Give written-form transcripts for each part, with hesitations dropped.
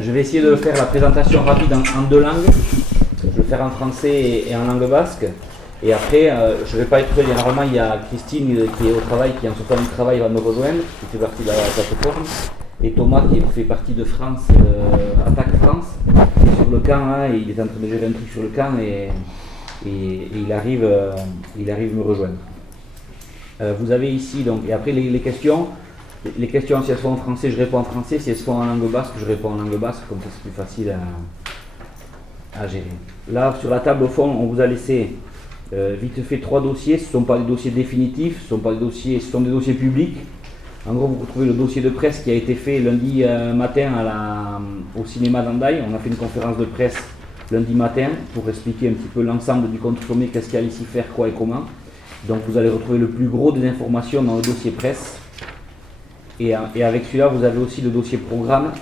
Je vais essayer de faire la présentation rapide en deux langues. Je vais le faire en français et en langue basque. Et après, je ne vais pas être seul. Normalement, il y a Christine qui est au travail, qui en sortant du travail va me rejoindre, qui fait partie de la plateforme. Et Thomas qui fait partie de France, Attaque France, sur le camp. Hein, il est en train de gérer un truc sur le camp et il arrive me rejoindre. Vous avez ici, donc, et après les questions. Les questions, si elles sont en français, je réponds en français. Si elles sont en langue basque, je réponds en langue basque. Comme ça, c'est plus facile à gérer. Là, sur la table, au fond, on vous a laissé vite fait 3 dossiers. Ce ne sont pas des dossiers définitifs, ce sont des dossiers publics. En gros, vous retrouvez le dossier de presse qui a été fait lundi matin au cinéma d'Andaï. On a fait une conférence de presse lundi matin pour expliquer un petit peu l'ensemble du contre-sommet, qu'est-ce qu'il y a ici faire, quoi et comment. Donc, vous allez retrouver le plus gros des informations dans le dossier presse. Et avec celui-là, vous avez aussi le dossier programme,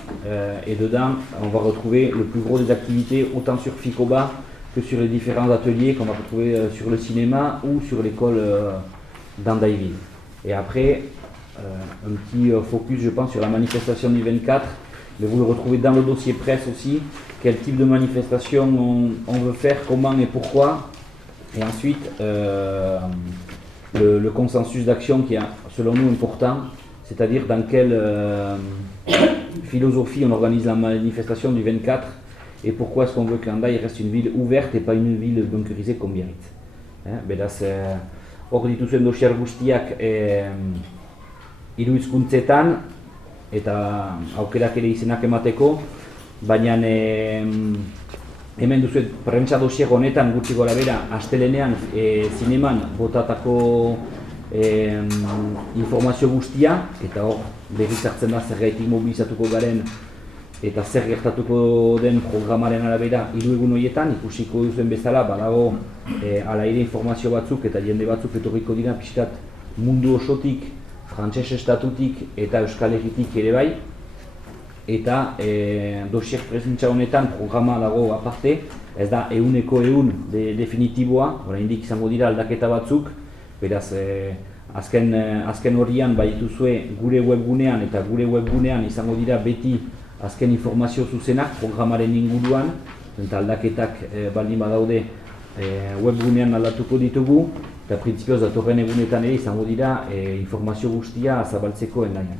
et dedans, on va retrouver le plus gros des activités, autant sur FICOBA que sur les différents ateliers qu'on va retrouver sur le cinéma ou sur l'école d'Andaïville. Et après, un petit focus, je pense, sur la manifestation du 24, mais vous le retrouvez dans le dossier presse aussi, quel type de manifestation on veut faire, comment et pourquoi. Et ensuite, le consensus d'action qui est, selon nous, important. C'est-à-dire dans quelle philosophie on organise la manifestation du 24 et pourquoi est-ce qu'on veut que Andaï reste une ville ouverte et pas une ville bunkerisée comme Biarritz. Beraz, hor dituzuen dosier guztiak hiru hizkuntzetan eta aukerak ere izenak emateko, baina hemen duzuet prentsa dosier honetan gutxi gora bera astelenean zineman botatako informazio guztia, eta hor berriz hartzen da zergaitik mobilizatuko garen eta zer gertatuko den programaren arabera 3 egun horietan, ikusiko duzuen bezala, badago ala ere informazio batzuk eta jende batzuk etorriko dira pixkat mundu osotik, frantses estatutik eta Euskal Herritik ere bai, eta dosier presentza honetan programa dago aparte, ez da 100% definitiboa, oraindik izango dira aldaketa batzuk. Beraz, azken horrian badituzue gure webgunean eta gure webgunean izango dira beti azken informazio zuzenak programaren inguruan, eta aldaketak baldin badaude webgunean aldatuko ditugu, eta printzipioz datorren egunetan ere izango dira informazio guztia zabaltzeko endaian.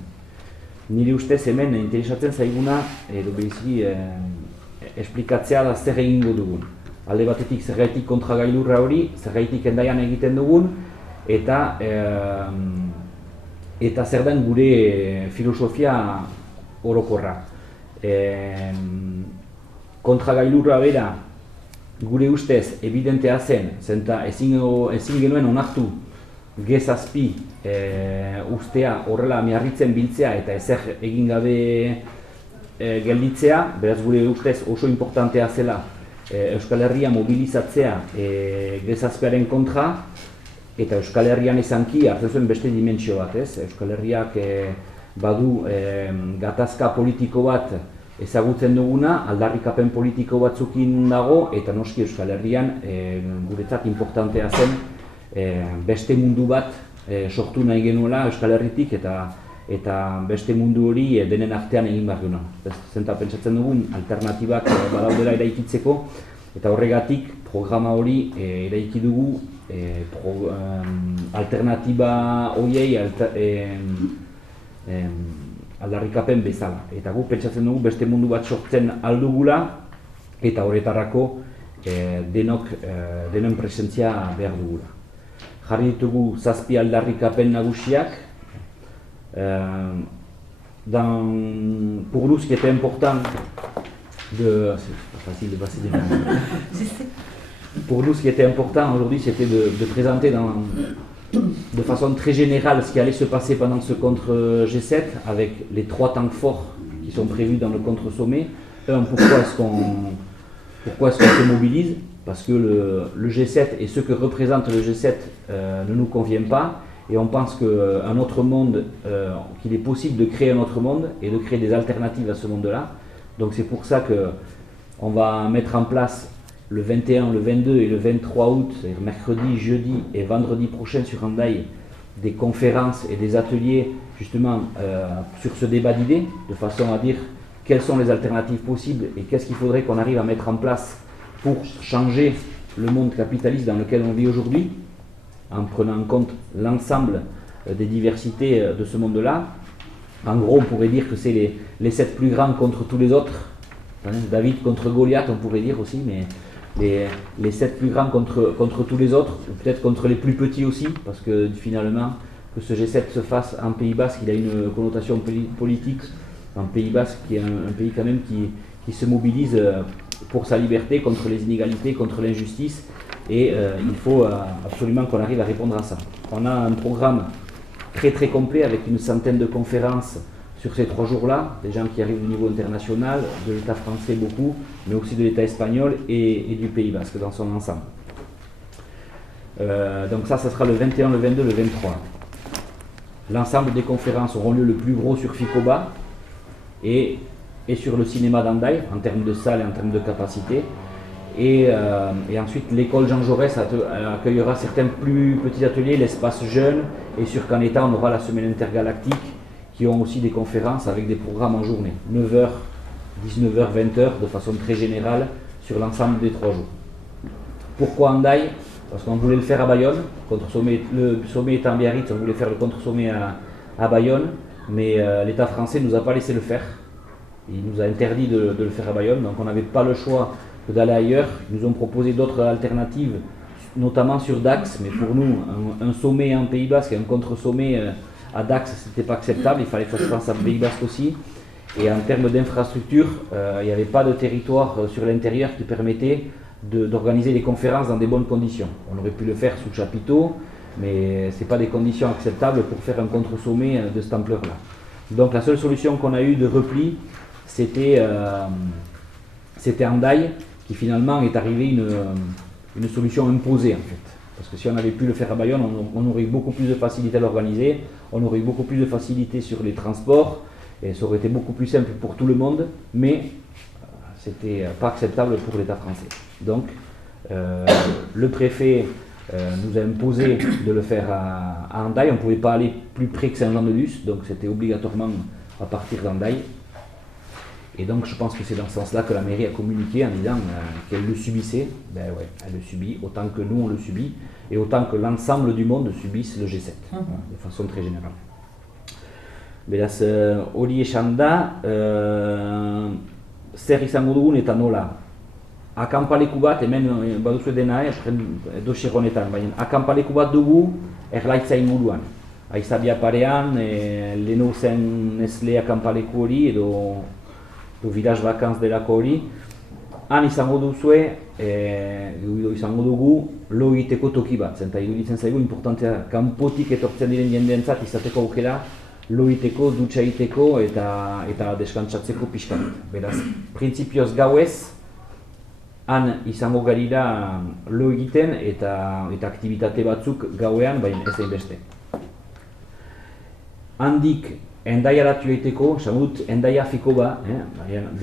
Nire ustez hemen interesatzen zaiguna, edo behizi esplikatzea da zer egingo dugun. Alde batetik zergaitik kontragailurra hori, zergaitik endaian egiten dugun, eta zer den gure filosofia orokorra. Kontragailurra bera gure ustez evidentea zen, zenta ezin genuen onartu G7 ustea horrela miarritzen biltzea eta ezer egin gabe gelditzea, beraz gure ustez oso importantea zela Euskal Herria mobilizatzea G7aren kontra, eta Euskal Herrian izanki hartzen zuen beste dimentsio bat, ez? Euskal Herriak badu gatazka politiko bat ezagutzen duguna, aldarrikapen politiko batzukin dago, eta noski Euskal Herrian guretzat importantea zen beste mundu bat sortu nahi genuela Euskal Herritik, eta beste mundu hori denen artean egin behar duena. Zenta pentsatzen dugun alternatibak badaudela eraikitzeko, eta horregatik programa hori eraiki dugu alternatiba horiei aldarrikapen bezala. Eta guk pentsatzen dugu beste mundu bat sortzen aldugula, eta horretarako denon presentzia behar dugula. Jarri ditugu 7 aldarrikapen nagusiak. Pour nous, ce qui était important Pour nous, ce qui était important aujourd'hui, c'était de présenter de façon très générale ce qui allait se passer pendant ce contre G7, avec les 3 temps forts qui sont prévus dans le contre-sommet. Pourquoi est-ce qu'on se mobilise? Parce que le G7 et ce que représente le G7 ne nous convient pas, et on pense qu'un autre monde, qu'il est possible de créer un autre monde et de créer des alternatives à ce monde-là. Donc c'est pour ça qu'on va mettre en place le 21, le 22 et le 23 août, c'est-à-dire mercredi, jeudi et vendredi prochain sur Andaï, des conférences et des ateliers justement sur ce débat d'idées, de façon à dire quelles sont les alternatives possibles et qu'est-ce qu'il faudrait qu'on arrive à mettre en place pour changer le monde capitaliste dans lequel on vit aujourd'hui, en prenant en compte l'ensemble des diversités de ce monde-là. En gros, on pourrait dire que c'est les 7 plus grands contre tous les autres. David contre Goliath, on pourrait dire aussi, mais les 7 plus grands contre tous les autres, ou peut-être contre les plus petits aussi, parce que finalement, que ce G7 se fasse en Pays Basque, il a une connotation politique en Pays Basque, qui est un pays quand même qui se mobilise pour sa liberté, contre les inégalités, contre l'injustice, et il faut absolument qu'on arrive à répondre à ça. On a un programme très très complet avec une centaine de conférences sur ces 3 jours-là, des gens qui arrivent du niveau international, de l'État français beaucoup, mais aussi de l'État espagnol et du Pays Basque dans son ensemble. Donc ça sera le 21, le 22, le 23. L'ensemble des conférences auront lieu le plus gros sur Ficoba et sur le cinéma d'Andaï, en termes de salle et en termes de capacité. Et ensuite, l'école Jean Jaurès accueillera certains plus petits ateliers, l'espace jeune, et sur Caneta, on aura la semaine intergalactique, qui ont aussi des conférences avec des programmes en journée, 9h, 19h, 20h, de façon très générale, sur l'ensemble des 3 jours. Pourquoi Andaï? Parce qu'on voulait le faire à Bayonne, le sommet étant à Biarritz, on voulait faire le contre-sommet à Bayonne, mais l'État français ne nous a pas laissé le faire. Il nous a interdit de le faire à Bayonne, donc on n'avait pas le choix que d'aller ailleurs. Ils nous ont proposé d'autres alternatives, notamment sur Dax, mais pour nous, un sommet en Pays Basque et un contre-sommet à Dax, ce n'était pas acceptable, il fallait que ça se fasse en Pays Basque aussi. Et en termes d'infrastructure, il n'y avait pas de territoire sur l'intérieur qui permettait d'organiser les conférences dans des bonnes conditions. On aurait pu le faire sous chapiteau, mais ce n'est pas des conditions acceptables pour faire un contre-sommet de cette ampleur-là. Donc la seule solution qu'on a eue de repli, c'était Andaï, qui finalement est arrivé une solution imposée en fait. Parce que si on avait pu le faire à Bayonne, on aurait eu beaucoup plus de facilité à l'organiser, on aurait eu beaucoup plus de facilité sur les transports, et ça aurait été beaucoup plus simple pour tout le monde, mais c'était pas acceptable pour l'État français. Donc le préfet nous a imposé de le faire à Andaï. On ne pouvait pas aller plus près que Saint-Jean-de-Luz, donc c'était obligatoirement à partir d'Andaï. Et donc je pense que c'est dans ce sens-là que la mairie a communiqué en disant qu'elle le subissait. Ben ouais, elle le subit autant que nous on le subit, et autant que l'ensemble du monde subisse le G7, de façon très générale. Beraz, hori esanda, zer izango dugun eta nola. Akanpaleku bat, hemen baduzu dena, dosier honetan, baina akanpaleku bat dugu erlaitza inguruan. Aizabia parean, lehenu zen Nestle akanpaleku hori, edo Village Vacances delako hori. Han izango duzue, izango dugu, lo egiteko toki bat. Zenta iruditzen zaigu, importantea, kanpotik etortzen diren jendeentzat izateko aukera, lo egiteko, dutxa egiteko eta deskantsatzeko pixka bat. Beraz, printzipioz gauez, han izango garira lo egiten eta aktibitate batzuk gauean, baina ez beste. Handik Endaiaratu egiteko, esango dut Endaia Ficoba,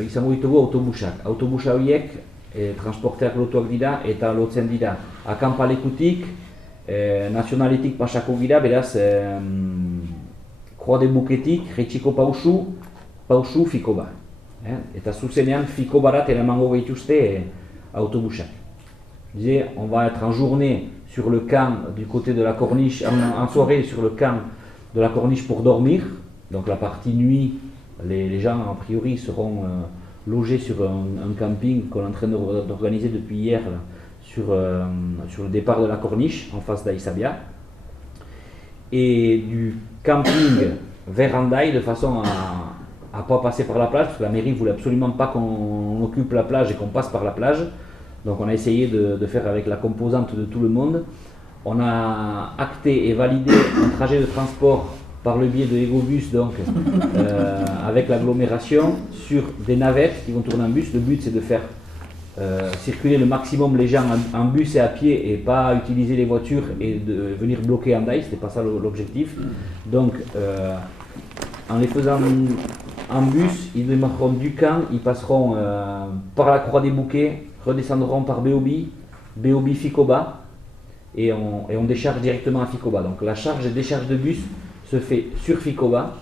izango ditugu autobusak. Autobusa horiek transporteak lotuak dira eta lotzen dira akanpalekutik, nazionaletik pasako gira, beraz Croix de Buketik, Retxiko pausu Ficoba. Eta zuzenean Ficobarat eramango gaituzte autobusak. On va être en journée sur le camp du côté de la Corniche, en soirée sur le camp de la Corniche pour dormir. Donc la partie nuit, les gens a priori seront logés sur un camping qu'on est en train d'organiser depuis hier là, sur le départ de la Corniche, en face d'Aïsabia. Et du camping vers Andaï, de façon à ne pas passer par la plage, parce que la mairie ne voulait absolument pas qu'on occupe la plage et qu'on passe par la plage. Donc on a essayé de faire avec la composante de tout le monde. On a acté et validé un trajet de transport par le biais de Egobus, donc avec l'agglomération, sur des navettes qui vont tourner en bus. Le but c'est de faire circuler le maximum les gens en bus et à pied et pas utiliser les voitures et de venir bloquer Andaï, c'était pas ça l'objectif. Donc en les faisant en bus, ils démarreront du camp, ils passeront par la Croix des Bouquets, redescendront par Béobi Ficoba et on décharge directement à Ficoba. Donc la charge et décharge de bus se fait sur Ficoba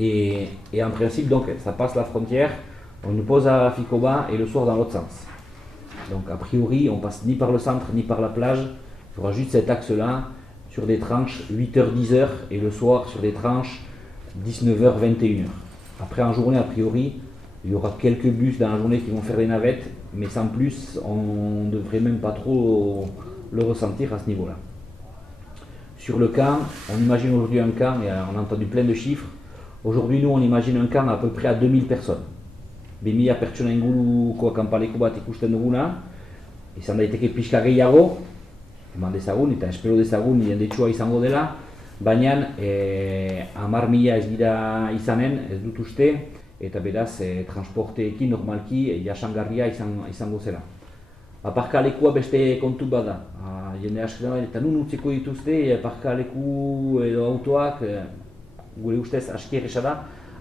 Et en principe, donc, ça passe la frontière, on nous pose à Ficoba et le soir dans l'autre sens. Donc a priori, on passe ni par le centre ni par la plage, il faudra juste cet axe-là sur des tranches 8h-10h et le soir sur des tranches 19h-21h. Après en journée, a priori, il y aura quelques bus dans la journée qui vont faire des navettes, mais sans plus, on ne devrait même pas trop le ressentir à ce niveau-là. Sur le camp, on imagine aujourd'hui un camp, et on a entendu plein de chiffres. Aujourd'hui, nous, on imagine un camp à peu près à 2000 personnes. 2000 pertsona inguruko kanpaleku bat ikusten duguna, izan daiteke pixka gehiago, eman dezagun, eta espero dezagun jendetsua izango dela, baina 10.000 ez dira izanen, ez dut uste, eta beraz transporteekin normalki jasangarria izango zela. Aparkalekua beste kontu bada, jende askotan eta nun utziko dituzte aparkaleku edo autoak, gure ustez aski erresa da,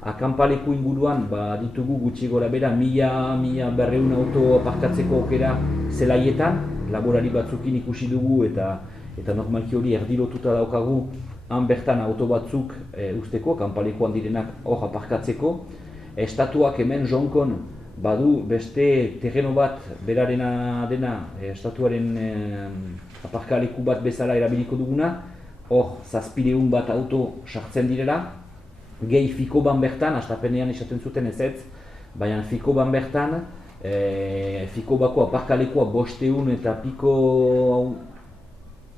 akanpaleku inguruan ditugu gutxi gora bera 1.200 auto aparkatzeko aukera zelaietan, laborari batzukin ikusi dugu eta normalki hori erdilotuta daukagu han bertan auto batzuk usteko, akanpalekuan direnak hor aparkatzeko. Estatuak hemen jonkon badu beste terreno bat berarena dena estatuaren aparkaleku bat bezala erabiliko duguna, hor 700 bat auto sartzen direla, gehi Ficoban bertan, astapenean esaten zuten ezetz, baina Ficoban bertan, Ficobako aparkalekua 500 eta piko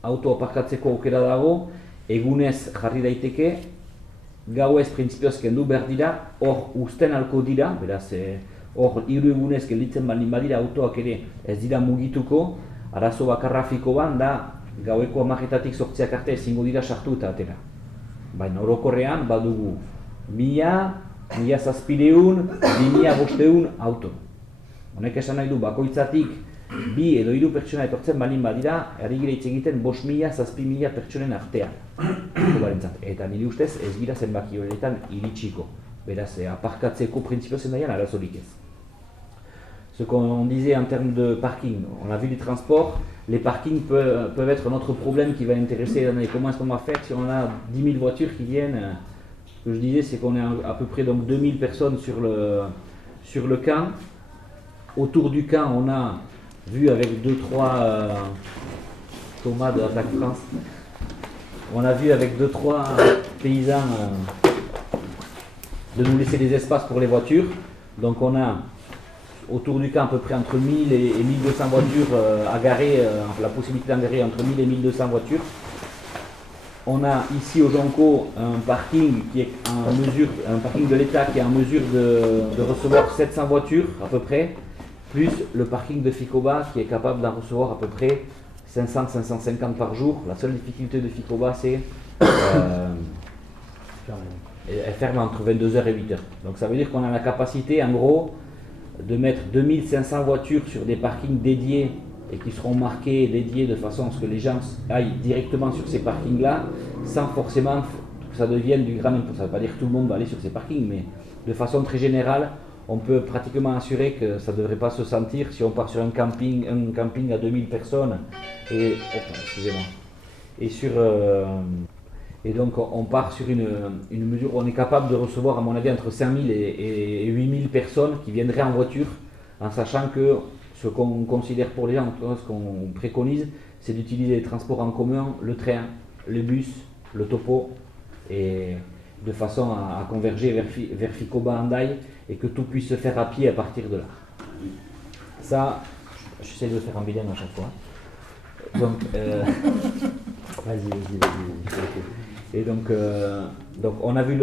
auto aparkatzeko aukera dago, egunez jarri daiteke, gauez printzipioz kendu behar dira, hor uzten alko dira, beraz, hor 3 egunez gelditzen baldin badira autoak ere ez dira mugituko, arazo bakarra Ficoban da, gaueko 10:00-tik 8:00 arte ezingo dira sartu eta atera. Baina orokorrean badugu 1.000, 1.700, 2.500 auto. Honek esan nahi du bakoitzatik 2 edo 3 pertsona etortzen baldin badira, ari gira hitz egiten 5.000, 7.000 pertsonen artean. Eta nire ustez ez gira zenbaki horietan iritsiko. Beraz, aparkatzeko printzipio zendaian arazorik ez. Ce qu'on disait en termes de parking, on a vu les transports, les parkings peuvent être notre problème qui va intéresser comment est-ce qu'on va faire si on a 10 000 voitures qui viennent. Ce que je disais, c'est qu'on est à peu près donc 2000 personnes sur le camp. Autour du camp, on a vu avec 2-3 Thomas de Attaque France, on a vu avec 2-3 paysans de nous laisser des espaces pour les voitures. Donc on a autour du camp à peu près entre 1000 et 1200 voitures à garer, la possibilité d'en garer entre 1000 et 1200 voitures. On a ici au Jonco un parking qui est en mesure, un parking de l'État qui est en mesure de recevoir 700 voitures à peu près, plus le parking de Ficoba qui est capable d'en recevoir à peu près 500-550 par jour. La seule difficulté de Ficoba, c'est elle ferme entre 22h et 8h. Donc ça veut dire qu'on a la capacité en gros de mettre 2500 voitures sur des parkings dédiés et qui seront marqués et dédiés de façon à ce que les gens aillent directement sur ces parkings-là, sans forcément que ça devienne du grand n'importe. Ça ne veut pas dire que tout le monde va aller sur ces parkings, mais de façon très générale, on peut pratiquement assurer que ça ne devrait pas se sentir si on part sur un camping à 2000 personnes et, et donc on part sur une mesure où on est capable de recevoir à mon avis entre 5000 et 8000 personnes qui viendraient en voiture, en sachant que ce qu'on considère pour les gens, ce qu'on préconise, c'est d'utiliser les transports en commun, le train, le bus, le topo, et de façon à converger vers Ficoba Hendaye et que tout puisse se faire à pied à partir de là. Ça, j'essaie de le faire en bilan à chaque fois. Donc, vas-y. Et donc on a vu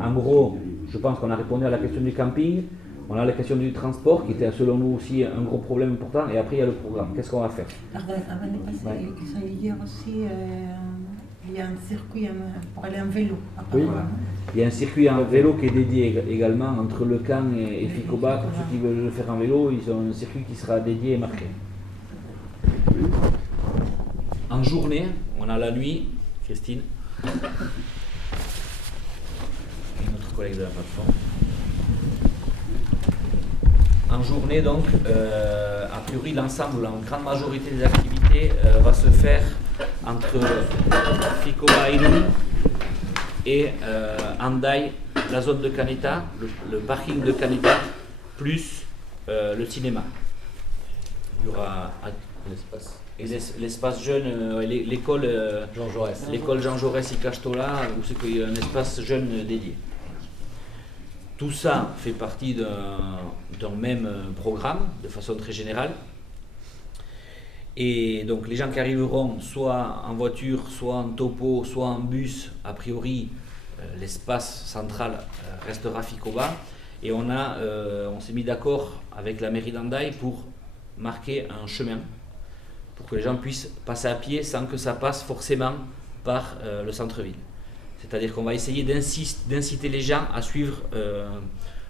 en gros, je pense qu'on a répondu à la question du camping. On a la question du transport qui était selon nous aussi un gros problème important. Et après il y a le programme. Qu'est-ce qu'on va faire? Avant de passer, j'allais dire aussi, il y a un circuit pour aller en vélo. Oui, il y a un circuit en vélo qui est dédié également entre le camp et Ficoba. Pour ceux qui veulent le faire en vélo, ils ont un circuit qui sera dédié et marqué. En journée, on a la nuit, Christine, et notre collègue de la plateforme. En journée, donc, a priori, l'ensemble, la grande majorité des activités va se faire entre Ficoba et nous et Hendaye la zone de Caneta, le parking de Caneta, plus le cinéma. Il y aura et l'espace jeune, l'école Jean Jaurès Icastola, où c'est qu'il y a un espace jeune dédié. Tout ça fait partie d'un même programme, de façon très générale. Et donc les gens qui arriveront soit en voiture, soit en topo, soit en bus, a priori, l'espace central restera Ficoba. Et on s'est mis d'accord avec la mairie d'Hendaye pour marquer un chemin, pour que les gens puissent passer à pied sans que ça passe forcément par le centre-ville. C'est-à-dire qu'on va essayer d'inciter les gens à suivre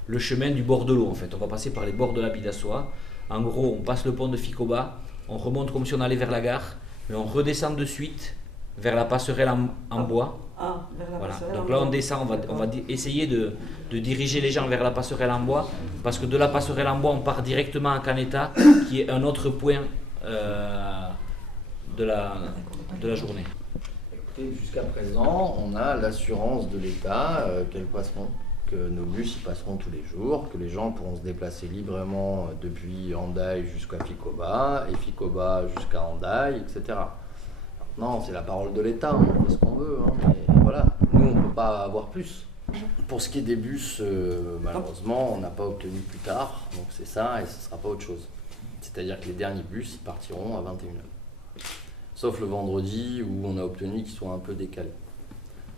le chemin du bord de l'eau. En fait, on va passer par les bords de la Bidassoa. En gros, on passe le pont de Ficoba, on remonte comme si on allait vers la gare, mais on redescend de suite vers la passerelle en bois. Voilà. Donc là, on descend, on va essayer de diriger les gens vers la passerelle en bois, parce que de la passerelle en bois, on part directement à Caneta, qui est un autre point de la journée. Jusqu'à présent, on a l'assurance de l'État que nos bus y passeront tous les jours, que les gens pourront se déplacer librement depuis Hendaye jusqu'à Ficoba et Ficoba jusqu'à Hendaye, etc. Maintenant, c'est la parole de l'État, on fait ce qu'on veut, hein, mais voilà, nous on ne peut pas avoir plus. Pour ce qui est des bus, malheureusement, on n'a pas obtenu plus tard, donc c'est ça et ce ne sera pas autre chose. C'est-à-dire que les derniers bus ils partiront à 21h. Sauf le vendredi où on a obtenu qu'ils soient un peu décalés.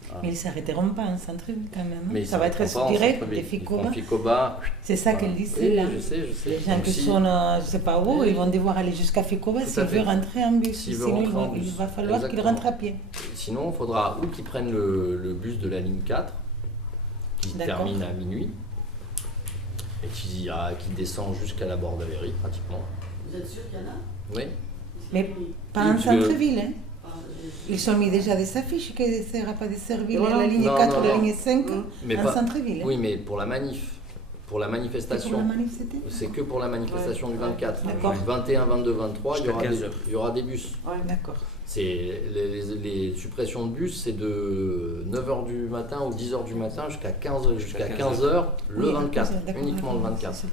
Voilà. Mais ils ne s'arrêteront pas en centre-ville quand même. Mais ça va être direct des Ficoba. C'est ça qu'elle disait là. Je sais. Les gens qui sont, je ne sais pas où, ils vont devoir aller jusqu'à Ficoba s'ils veulent rentrer en bus. Sinon, il va falloir qu'ils rentrent à pied. Sinon, il faudra ou qu'ils prennent le bus de la ligne 4, qui termine à minuit, et qui descend jusqu'à la Bordavéry pratiquement. Vous êtes sûr qu'il y en a? Oui. Mais pas en centre-ville, hein. Ils ont mis déjà des affiches que ne sera pas desservir la ligne 4 ou la ligne 5 en centre-ville. Oui, mais pour la manif. Pour la manifestation, c'est que pour la manifestation du 24. Du 21, 22, 23, il y aura des bus. Ouais, d'accord. Les suppressions de bus, c'est de 9h du matin ou 10h du matin jusqu'à 15h le 24, uniquement le 24.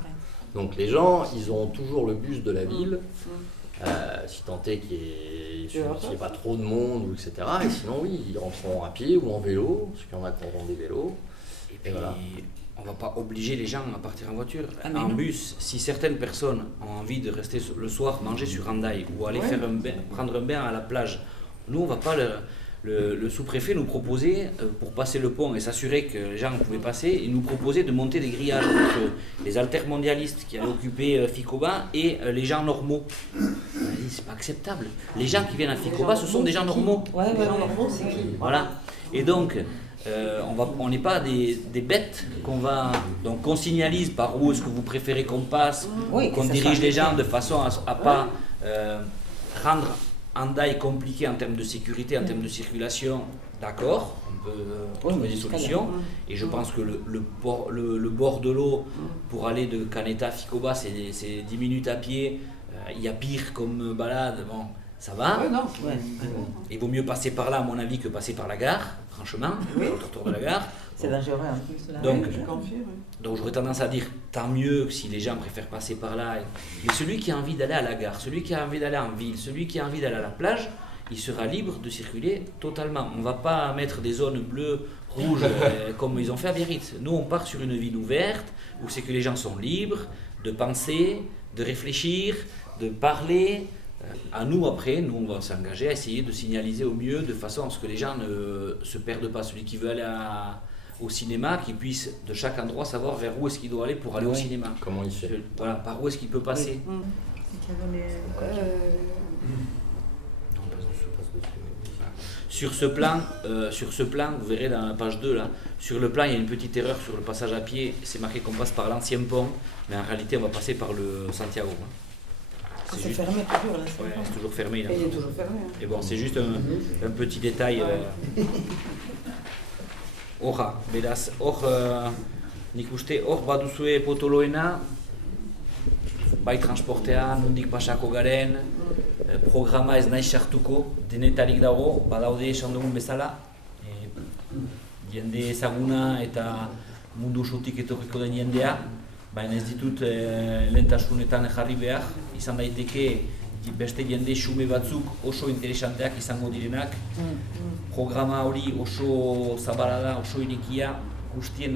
Donc les gens, ils ont toujours le bus de la ville, si tant est qu'il n'y ait pas trop de monde, etc. Et sinon, oui, ils rentreront à pied ou en vélo, parce qu'il y en a qui auront des vélos. Et puis, voilà. On ne va pas obliger les gens à partir en voiture. En bus, si certaines personnes ont envie de rester le soir, manger sur Hendaye ou aller prendre un bain à la plage, nous, on ne va pas... Le sous-préfet nous proposait, pour passer le pont et s'assurer que les gens pouvaient passer, il nous proposait de monter des grillages entre les altermondialistes qui allaient occuper Ficoba et les gens normaux. On a dit, c'est pas acceptable. Les gens qui viennent à Ficoba, ce sont des gens normaux. Les gens normaux, c'est qui ? Voilà. Et donc, on n'est pas des bêtes qu'on signalise par où est-ce que vous préférez qu'on passe, qu'on dirige les gens de façon à pas rendre Hendaye compliqué en termes de sécurité, en termes de circulation. D'accord, on peut trouver des solutions. Et je pense que le bord de l'eau pour aller de Caneta à Ficoba, c'est 10 minutes à pied. Il y a pire comme balade. Bon, ça va. Il vaut mieux passer par là, à mon avis, que passer par la gare, franchement, autour de la gare. C'est dangereux en plus. Là. Donc j'aurais tendance à dire, tant mieux si les gens préfèrent passer par là. Mais celui qui a envie d'aller à la gare, celui qui a envie d'aller en ville, celui qui a envie d'aller à la plage, il sera libre de circuler totalement. On ne va pas mettre des zones bleues, rouges, comme ils ont fait à Biarritz. Nous, on part sur une ville ouverte, où c'est que les gens sont libres de penser, de réfléchir, de parler. À nous, après, nous, on va s'engager à essayer de signaliser au mieux, de façon à ce que les gens ne se perdent pas. Celui qui veut aller au cinéma, qu'il puisse de chaque endroit savoir vers où est-ce qu'il doit aller pour aller au cinéma. Comment il fait ? Voilà, par où est-ce qu'il peut passer. Sur ce plan, vous verrez dans la page 2, là, sur le plan, il y a une petite erreur sur le passage à pied. C'est marqué qu'on passe par l'ancien pont, mais en réalité, on va passer par le Santiago. C'est fermé toujours, là. C'est toujours fermé. Là. Il est toujours fermé. Et bon, c'est juste un petit détail. Beraz, nik uste, baduzue potoloena, bai transportean, nondik pasako garen, programa ez naiz sartuko, denetarik dago, badaude esan dugun bezala, jende ezaguna eta mundu osotik etorriko den jendea, baina ez ditut lehentasunetan jarri behar, izan daiteke beste jende xume batzuk oso interesanteak izango direnak. Programa hori oso zabala da, oso irekia, guztien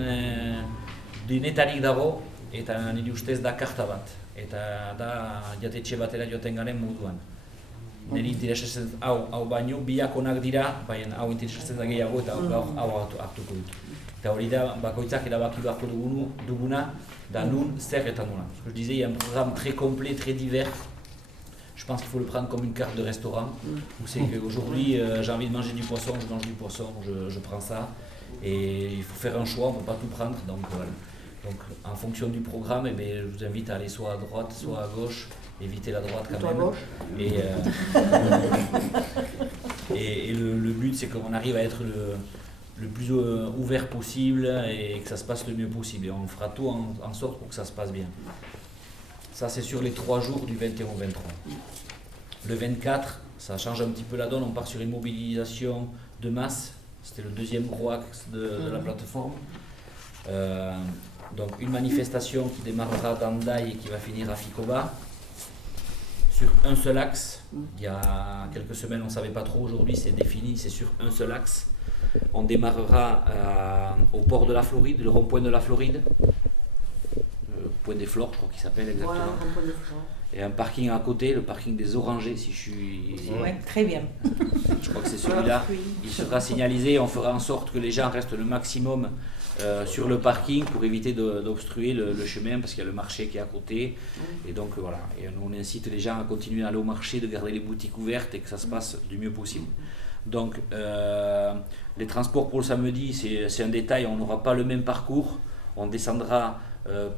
denetarik dago, eta nire ustez da karta bat, eta da jatetxe batera joaten garen moduan. Nire interesatzen hau baino, biak onak dira, baina hau interesatzen da gehiago eta hau hartuko dut. Eta hori da, bakoitzak erabaki beharko duguna, da nun, zer eta nuna. Je disais, il y a un programme très complet, très divers. Je pense qu'il faut le prendre comme une carte de restaurant, où c'est qu'aujourd'hui j'ai envie de manger du poisson, je mange du poisson, je prends ça. Et il faut faire un choix, on ne peut pas tout prendre. Donc, voilà. Donc en fonction du programme, je vous invite à aller soit à droite, soit à gauche, éviter la droite quand même. Et le but c'est qu'on arrive à être le plus ouvert possible et que ça se passe le mieux possible. Et on fera tout en sorte pour que ça se passe bien. Ça c'est sur les 3 jours du 21 au 23. Le 24, ça change un petit peu la donne, on part sur une mobilisation de masse. C'était le deuxième gros axe de la plateforme. Donc une manifestation qui démarrera d'Andaï et qui va finir à Ficoba, sur un seul axe. Il y a quelques semaines on ne savait pas trop, aujourd'hui c'est défini, c'est sur un seul axe. On démarrera au port de la Floride, le rond-point de la Floride, le point des Flores je crois qu'il s'appelle exactement. Voilà, et un parking à côté, le parking des Orangers si je suis... Ouais, très bien. Je crois que c'est celui-là, il sera signalisé, on fera en sorte que les gens restent le maximum sur le parking pour éviter d'obstruer le chemin parce qu'il y a le marché qui est à côté. Et donc voilà, et on incite les gens à continuer à aller au marché, de garder les boutiques ouvertes et que ça se passe du mieux possible. Donc les transports pour le samedi, c'est un détail, on n'aura pas le même parcours, on descendra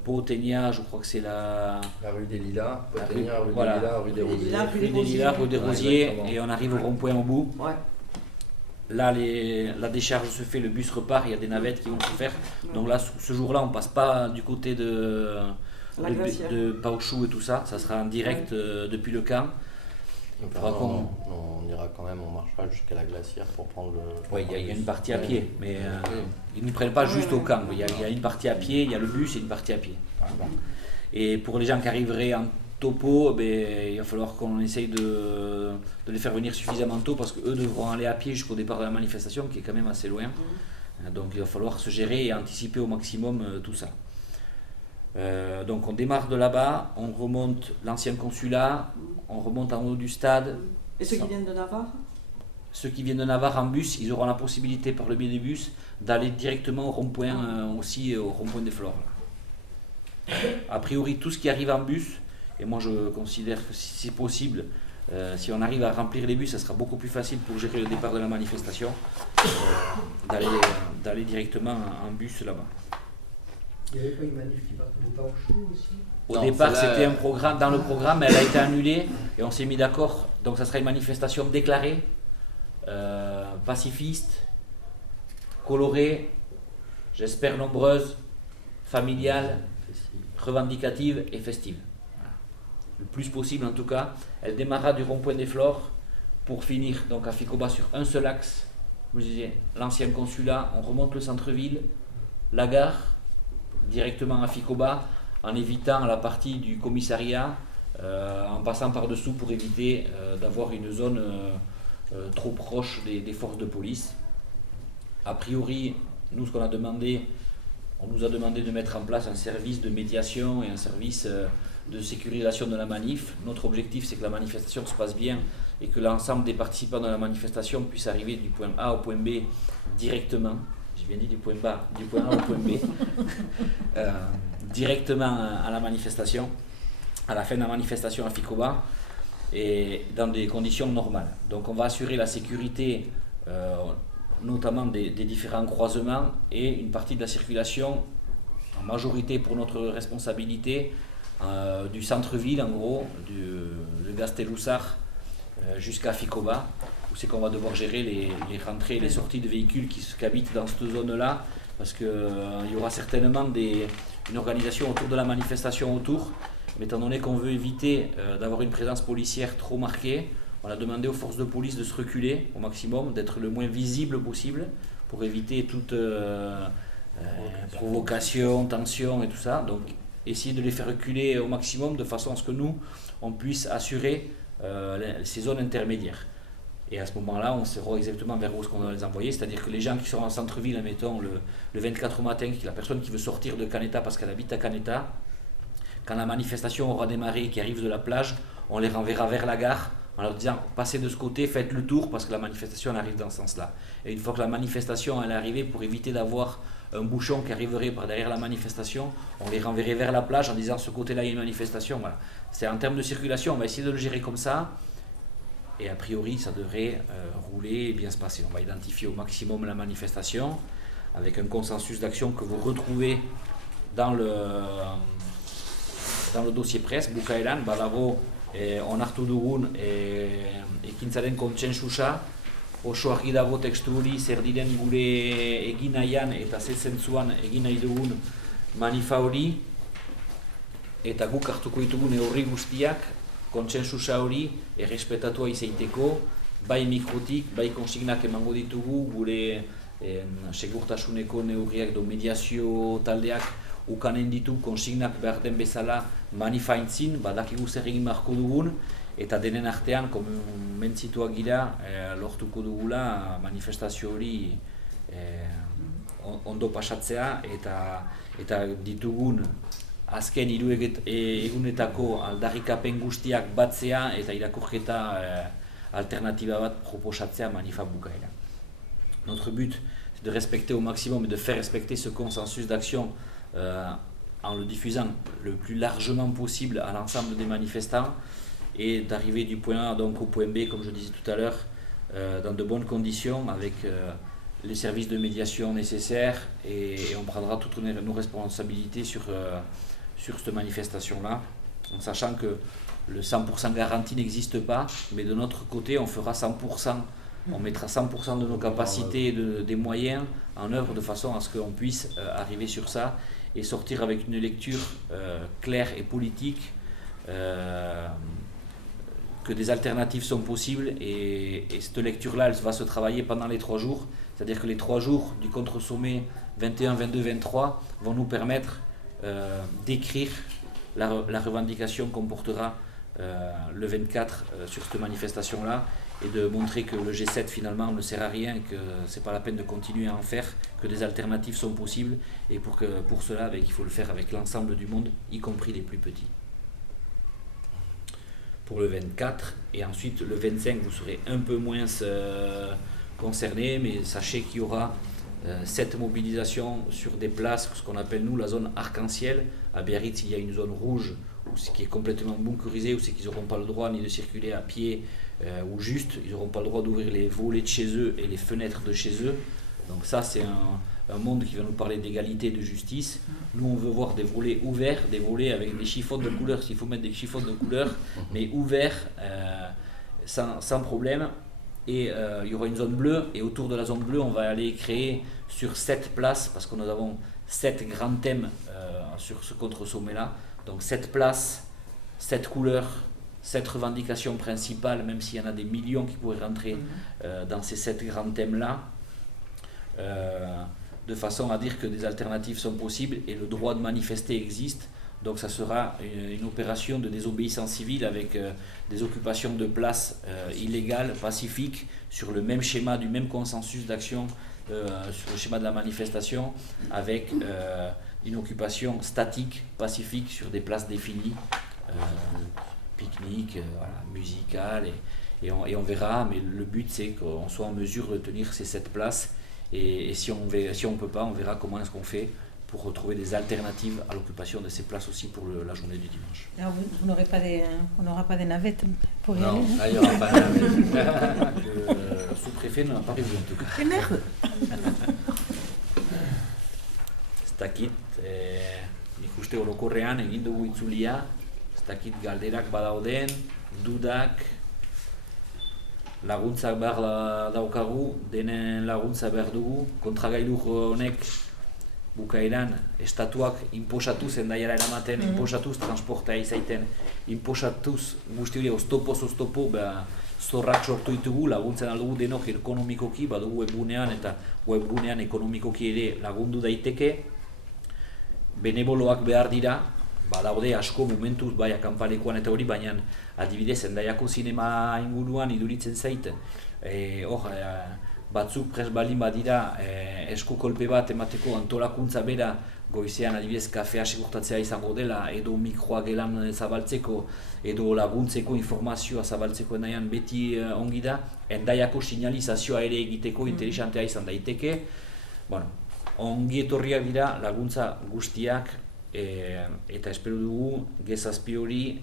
Pau-Ténia, je crois que c'est la rue des Lilas, Pau-Ténia, rue des voilà. Lilas, rue des Rosiers. Rue des Lilas, rue des Rosiers, et on arrive au rond-point au bout. Ouais. Là, la décharge se fait, le bus repart, il y a des navettes qui vont se faire. Donc là, ce jour-là, on ne passe pas du côté de Paochou et tout ça, ça sera en direct depuis le camp. On ira quand même, on marchera jusqu'à la glacière pour prendre le... Oui, il y a une partie à pied, mais ils ne nous prennent pas juste au camp. Il y a une partie à pied, il y a le bus et une partie à pied. Bon. Et pour les gens qui arriveraient en topo, il va falloir qu'on essaye de les faire venir suffisamment tôt parce qu'eux devront aller à pied jusqu'au départ de la manifestation qui est quand même assez loin. Donc il va falloir se gérer et anticiper au maximum tout ça. Donc on démarre de là-bas, on remonte l'ancien consulat, on remonte en haut du stade. Et ceux qui viennent de Navarre ? Ceux qui viennent de Navarre en bus, ils auront la possibilité par le biais des bus d'aller directement au rond-point, aussi au rond-point des Flores. A priori tout ce qui arrive en bus, et moi je considère que si c'est possible, si on arrive à remplir les bus, ça sera beaucoup plus facile pour gérer le départ de la manifestation, d'aller directement en bus là-bas. Il n'y avait pas une manif qui partait de Paochou aussi ? Au départ, c'était un programme, dans le programme, elle a été annulée et on s'est mis d'accord. Donc, ça sera une manifestation déclarée, pacifiste, colorée, j'espère nombreuse, familiale, revendicative et festive. Voilà. Le plus possible en tout cas. Elle démarrera du rond-point des Flores pour finir donc à Ficoba sur un seul axe. Vous disiez, l'ancien consulat, on remonte le centre-ville, la gare, directement à Ficoba, en évitant la partie du commissariat, en passant par-dessous pour éviter d'avoir une zone trop proche des forces de police. A priori, nous, ce qu'on a demandé, on nous a demandé de mettre en place un service de médiation et un service de sécurisation de la manif. Notre objectif, c'est que la manifestation se passe bien et que l'ensemble des participants de la manifestation puissent arriver du point A au point B directement. J'ai bien dit du point A au point B. Directement à la manifestation, à la fin de la manifestation à Ficoba, et dans des conditions normales. Donc on va assurer la sécurité, notamment des différents croisements, et une partie de la circulation, en majorité pour notre responsabilité, du centre-ville en gros, de Gastelussar jusqu'à Ficoba, où c'est qu'on va devoir gérer les rentrées et les sorties de véhicules qui habitent dans cette zone-là, parce qu'il y aura certainement une organisation autour de la manifestation autour, mais étant donné qu'on veut éviter d'avoir une présence policière trop marquée, on a demandé aux forces de police de se reculer au maximum, d'être le moins visible possible pour éviter toute provocation, tension et tout ça. Donc essayer de les faire reculer au maximum de façon à ce que nous, on puisse assurer ces zones intermédiaires. Et à ce moment-là, on saura exactement vers où est-ce qu'on va les envoyer. C'est-à-dire que les gens qui seront en centre-ville, admettons, le 24 au matin, la personne qui veut sortir de Caneta parce qu'elle habite à Caneta, quand la manifestation aura démarré, qui arrive de la plage, on les renverra vers la gare en leur disant passez de ce côté, faites le tour parce que la manifestation elle arrive dans ce sens-là. Et une fois que la manifestation elle est arrivée, pour éviter d'avoir un bouchon qui arriverait par derrière la manifestation, on les renverrait vers la plage en disant ce côté-là il y a une manifestation. Voilà. C'est en termes de circulation, on va essayer de le gérer comme ça. Et a priori, ça devrait rouler et bien se passer. On va identifier au maximum la manifestation avec un consensus d'action que vous retrouvez dans le dossier presse. Bukaeran, badago onartu dugun ekintzaren kontsentsusa, oso argi dago tekstu hori zer diren gure egin nahian eta ze zentzuan egin nahi dugun manifa hori, eta guk hartuko ditugu neurri guztiak kontsentsusa hori errespetatua izaiteko, bai mikrotik, bai konsignak emango ditugu, gure segurtasuneko neurriak edo mediazio taldeak ukanen ditu konsignak behar den bezala manifaintzin, badakigu zer egin beharko dugun, eta denen artean, konbentzituak gira, lortuko dugula manifestazio hori ondo pasatzea, eta ditugun azken 3 egunetako aldarrikapen guztiak batzea eta irakurketa alternatiba bat proposatzea manifa bukaera. Notre but, c'est de respecter au maximum et de faire respecter ce consensus d'action en le diffusant le plus largement possible à l'ensemble des manifestants et d'arriver du point A donc au point B, comme je disais tout à l'heure, dans de bonnes conditions avec les services de médiation nécessaires et on prendra toutes nos responsabilités sur cette manifestation-là, en sachant que le 100% garanti n'existe pas, mais de notre côté, on fera 100%, on mettra 100% de nos capacités et des moyens en œuvre de façon à ce qu'on puisse arriver sur ça et sortir avec une lecture claire et politique, que des alternatives sont possibles et cette lecture-là, elle va se travailler pendant les 3 jours, c'est-à-dire que les 3 jours du contre-sommet 21, 22, 23 vont nous permettre d'écrire la revendication qu'on portera le 24 sur cette manifestation-là et de montrer que le G7 finalement ne sert à rien, que ce n'est pas la peine de continuer à en faire, que des alternatives sont possibles et pour cela il faut le faire avec l'ensemble du monde, y compris les plus petits. Pour le 24 et ensuite le 25 vous serez un peu moins concernés, mais sachez qu'il y aura 7 mobilisations sur des places, ce qu'on appelle nous la zone arc-en-ciel. À Biarritz, il y a une zone rouge qui est complètement bunkerisée, où c'est qu'ils n'auront pas le droit ni de circuler à pied ou juste, ils n'auront pas le droit d'ouvrir les volets de chez eux et les fenêtres de chez eux. Donc ça, c'est un monde qui va nous parler d'égalité et de justice. Nous, on veut voir des volets ouverts, des volets avec des chiffons de couleur, s'il faut mettre des chiffons de couleur, mais ouverts, sans problème. Et il y aura une zone bleue, et autour de la zone bleue, on va aller créer sur 7 places, parce que nous avons 7 grands thèmes sur ce contre-sommet-là. Donc 7 places, 7 couleurs, 7 revendications principales, même s'il y en a des millions qui pourraient rentrer dans ces 7 grands thèmes-là, de façon à dire que des alternatives sont possibles et le droit de manifester existe. Donc ça sera une opération de désobéissance civile avec des occupations de places illégales, pacifiques, sur le même schéma, du même consensus d'action, sur le schéma de la manifestation, avec une occupation statique, pacifique, sur des places définies, pique-nique, voilà, musicale, et on verra, mais le but c'est qu'on soit en mesure de tenir ces 7 places, et si on ne peut pas, on verra comment est-ce qu'on fait pour retrouver des alternatives à l'occupation de ces places aussi pour la journée du dimanche. Alors on n'aura pas de navettes pour y aller. Non, là il n'y aura pas de navettes. Le sous-préfet n'en a pas prévu en tout cas. C'est merde. Ez dakit, nik uste orokorrean egin dugu itzulia, ez dakit galderak badauden, dudak, laguntzak behar daukagu, denen laguntza behar dugu, kontragailu honek bukaeran estatuak inposatuz endaiara eramaten, inposatuz transportea izaiten, inposatuz guzti hori oztopo, zorrak sortu ditugu, laguntzen aldugu denok ekonomikoki, badugu webgunean eta webgunean ekonomikoki ere lagundu daiteke, beneboloak behar dira, badaude asko momentuz bai akanpalekuan eta hori, baina adibidez Hendaiako zinema inguruan iduritzen zait, batzuk prest balin badira esku kolpe bat emateko antolakuntza bera goizean adibidez kafea segurtatzea izango dela, edo mikroa gelan zabaltzeko, edo laguntzeko informazioa zabaltzeko nahian beti ongi da, Hendaiako sinalizazioa ere egiteko interesantea izan daiteke. Bueno, ongi etorriak dira laguntza guztiak, eta espero dugu gezazpi hori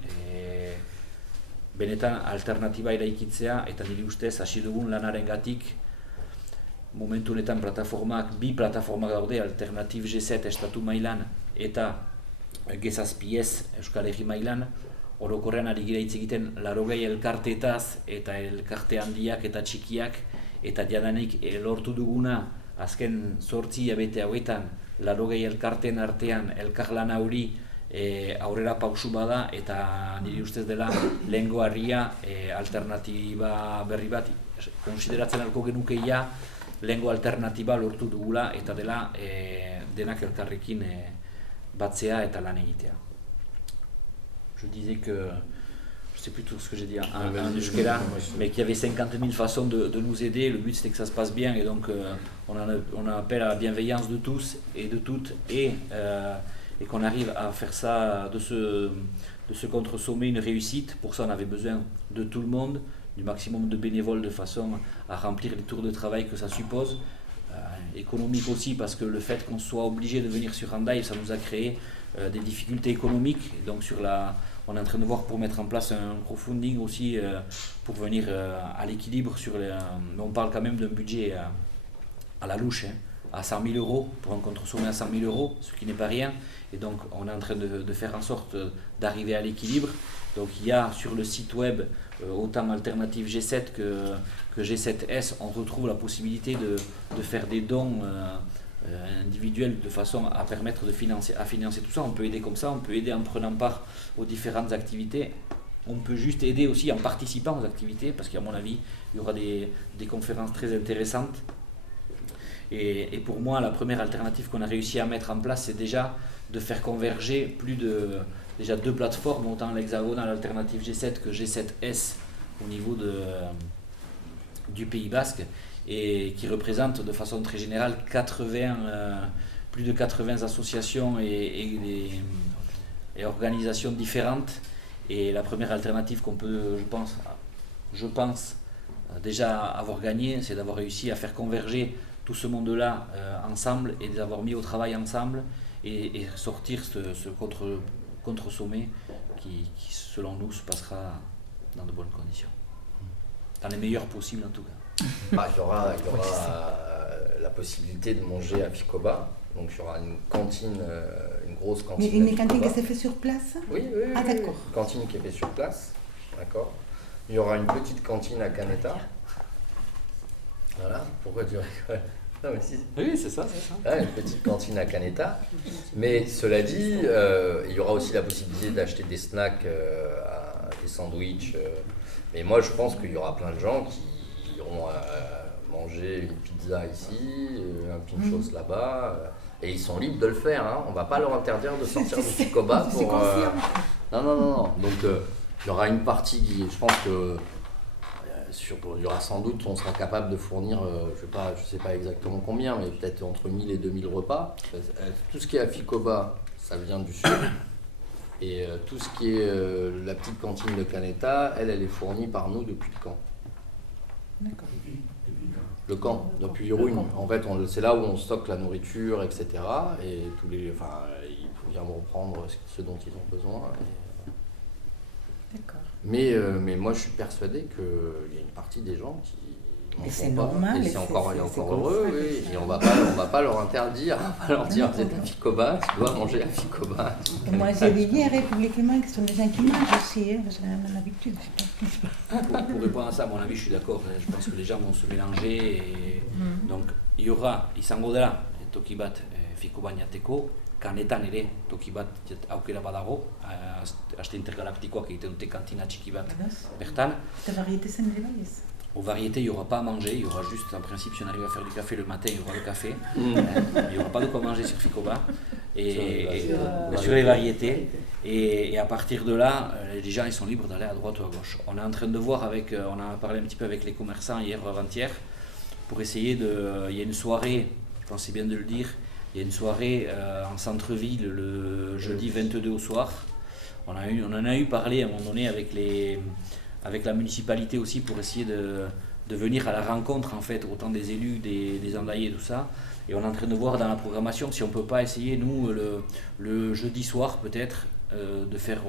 benetan alternatiba eraikitzea, eta nire ustez hasi dugun lanarengatik momentu honetan bi plataformak daude, Alternative G7 estatu mailan eta gezazpi ez Euskal Herri mailan. Orokorrean ari gira hitz egiten 80 elkarteetaz eta elkarte handiak eta txikiak, eta jadanik lortu duguna azken 8 hilabete hauetan 80 elkarteen artean elkarlana hori aurrera pausu bada, eta nire ustez dela lehengo harria alternatiba berri bat konsideratzen alko genukeia lehengo alternatiba lortu dugula, eta dela denak elkarrekin batzea eta lan egitea. Je disais que, je sais plus tout ce que j'ai dit en euskera, mais qu'il y avait 50 000 façons de nous aider. Le but c'était que ça se passe bien, et donc on appelle à la bienveillance de tous et de toutes, et qu'on arrive à faire ça, de ce contre-sommet, une réussite. Pour ça on avait besoin de tout le monde, du maximum de bénévoles, de façon à remplir les tours de travail que ça suppose. Économique aussi, parce que le fait qu'on soit obligé de venir sur Hendaye, ça nous a créé des difficultés économiques. Et donc on est en train de voir pour mettre en place un crowdfunding aussi pour venir à l'équilibre. Mais on parle quand même d'un budget à la louche, à 100 000 €, pour un contre-sommet à 100 000 €, ce qui n'est pas rien. Et donc on est en train de faire en sorte d'arriver à l'équilibre. Donc il y a sur le site web, autant Alternative G7 que G7S, on retrouve la possibilité de faire des dons individuels de façon à permettre de financer tout ça. On peut aider comme ça, on peut aider en prenant part aux différentes activités. On peut juste aider aussi en participant aux activités, parce qu'à mon avis, il y aura des conférences très intéressantes. Et pour moi, la première alternative qu'on a réussi à mettre en place, c'est déjà de faire converger déjà 2 plateformes, autant l'Hexagone à l'Alternative G7 que G7S au niveau du Pays Basque, et qui représente de façon très générale plus de 80 associations et organisations différentes. Et la première alternative qu'on peut, je pense déjà avoir gagné, c'est d'avoir réussi à faire converger tout ce monde-là ensemble, et d'avoir mis au travail ensemble et sortir ce contre-sommet qui, selon nous, se passera dans de bonnes conditions. Dans les meilleures possibles en tout cas. Il y aura la possibilité de manger à Ficoba. Donc il y aura une cantine, une grosse cantine. Mais une cantine qui s'est faite sur place? Oui. Ah d'accord. Une cantine qui est faite sur place, d'accord. Il y aura une petite cantine à Caneta. Voilà, pourquoi tu rigoles? Non, mais si. Oui, c'est ça. Une petite cantine à Caneta. Mais cela dit, il y aura aussi la possibilité d'acheter des snacks, des sandwichs. Mais moi, je pense qu'il y aura plein de gens qui iront manger une pizza ici, plein de choses là-bas. Et ils sont libres de le faire. Hein. On ne va pas leur interdire de sortir du Ficoba pour... Non. Donc, il y aura une partie qui... Je pense que... il y aura sans doute, on sera capable de fournir, je sais pas exactement combien, mais peut-être entre 1000 et 2000 repas. Tout ce qui est à Ficoba, ça vient du sud. Et tout ce qui est la petite cantine de Caneta, elle est fournie par nous depuis le camp. D'accord. Le camp, depuis Rugne. En fait, c'est là où on stocke la nourriture, etc. Et ils viendront reprendre ce dont ils ont besoin. D'accord. Mais moi, je suis persuadé qu'il y a une partie des gens qui n'en font pas. Normal, et c'est encore heureux, oui. Et on va pas leur interdire, on va leur dire c'est à Ficoba, tu dois manger à Ficoba. Moi, j'ai dit hier publiquement que ce sont des gens qui mangent aussi, j'ai l'habitude. Pour répondre à ça, à mon avis, je suis d'accord. Je pense que les gens vont se mélanger. Et donc, il y aura, izango dela, toki bat Ficoba niateko, Kanetan ere toki bat aukera badago, aste intergalaktikoak egiten dute kantina txiki bat bertan. Ta variété zen ere bai ez? Aux variétés, il n'y aura pas à manger, il y aura juste, en principe, si on arrive à faire du café le matin, il y aura le café. Il n'y aura pas de quoi manger sur Ficoba. sur les variétés. Et à partir de là, les gens ils sont libres d'aller à droite ou à gauche. On est en train de voir on en a parlé un petit peu avec les commerçants hier ou avant-hier, pour essayer il y a une soirée, je pense c'est bien de le dire, il y a une soirée en centre-ville le jeudi 22 au soir. On en a eu parlé à un moment donné avec la municipalité aussi pour essayer de venir à la rencontre en fait, autant des élus, des Andayés et tout ça. Et on est en train de voir dans la programmation si on ne peut pas essayer, nous, le jeudi soir peut-être, de faire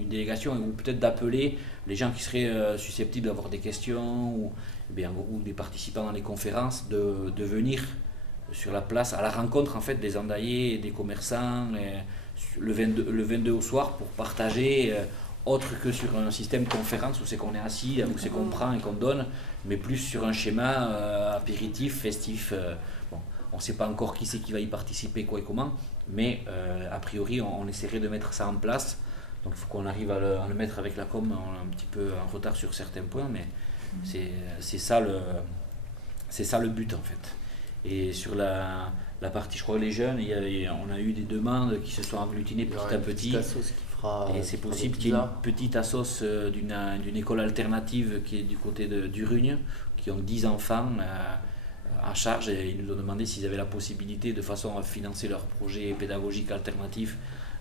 une délégation ou peut-être d'appeler les gens qui seraient susceptibles d'avoir des questions ou des participants dans les conférences de venir sur la place à la rencontre en fait, des Andayés et des commerçants le 22 au soir pour partager autre que sur un système conférence où c'est qu'on est assis, où c'est qu'on prend et qu'on donne, mais plus sur un schéma apéritif, festif. On ne sait pas encore qui c'est qui va y participer, quoi et comment, mais a priori on essaierait de mettre ça en place. Donc il faut qu'on arrive à le mettre avec la com, on est un petit peu en retard sur certains points, mais c'est ça le but en fait. Et sur la partie, je crois, les jeunes, on a eu des demandes qui se sont agglutinées petit à petit. Et c'est possible qu'il y ait une petite assoce d'une école alternative qui est du côté d'Urugne, qui ont 10 enfants en charge, et ils nous ont demandé s'ils avaient la possibilité, de façon à financer leur projet pédagogique alternatif,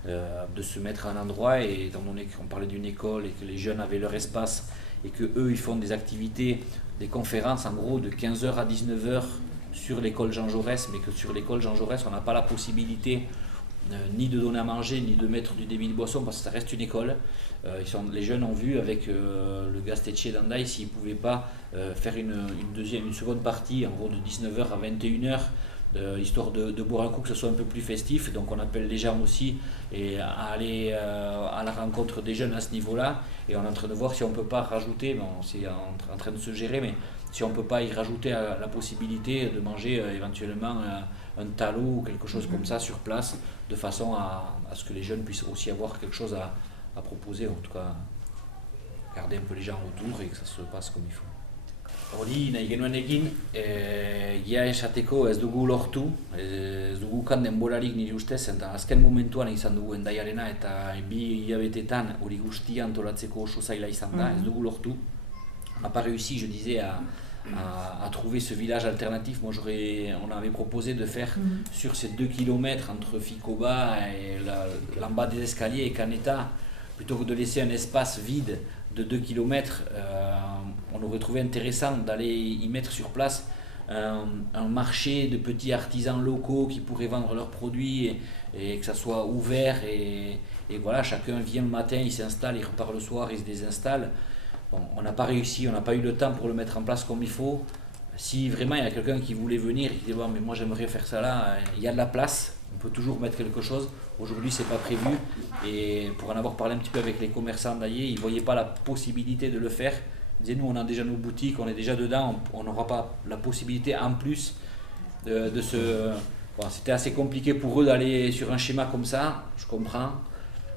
de se mettre à un endroit. Et étant donné qu'on parlait d'une école et que les jeunes avaient leur espace et qu'eux ils font des activités, des conférences en gros de 15h à 19h sur l'école Jean Jaurès, mais que sur l'école Jean Jaurès on n'a pas la possibilité ni de donner à manger, ni de mettre du débit de boisson, parce que ça reste une école. Les jeunes ont vu avec le Gastetxe d'Andaï s'ils ne pouvaient pas faire une seconde partie, en gros de 19h à 21h, histoire de boire un coup, que ce soit un peu plus festif. Donc on appelle les gens aussi et à aller à la rencontre des jeunes à ce niveau-là. Et on est en train de voir si on ne peut pas rajouter, c'est en train de se gérer, mais si on ne peut pas y rajouter la possibilité de manger éventuellement un talou ou quelque chose comme ça sur place, de façon à ce que les jeunes puissent aussi avoir quelque chose à proposer, en tout cas garder un peu les gens autour et que ça se passe comme il faut. Hori nahi genuen egin, gia esateko ez dugu lortu, ez dugu kan denborarik nire ustez, eta azken momentuan izan dugu Hendaiarena eta 2 hilabetetan hori guztia antolatzeko oso zaila izan da, ez dugu lortu. On n'a pas réussi, je disais, à trouver ce village alternatif. Moi, on avait proposé de faire sur ces 2 km entre Ficoba et l'en bas des escaliers et Caneta, plutôt que de laisser un espace vide de 2 km, on aurait trouvé intéressant d'aller y mettre sur place un marché de petits artisans locaux qui pourraient vendre leurs produits et que ça soit ouvert. Et voilà, chacun vient le matin, il s'installe, il repart le soir, il se désinstalle. Bon, on n'a pas réussi, on n'a pas eu le temps pour le mettre en place comme il faut. Si vraiment il y a quelqu'un qui voulait venir et qui dit bon, mais moi j'aimerais faire ça là, il y a de la place, on peut toujours mettre quelque chose. Aujourd'hui c'est pas prévu, et pour en avoir parlé un petit peu avec les commerçants d'Aillé, ils ne voyaient pas la possibilité de le faire. Ils disaient nous on a déjà nos boutiques, on est déjà dedans, on n'aura pas la possibilité en plus de se... Bon, c'était assez compliqué pour eux d'aller sur un schéma comme ça, je comprends.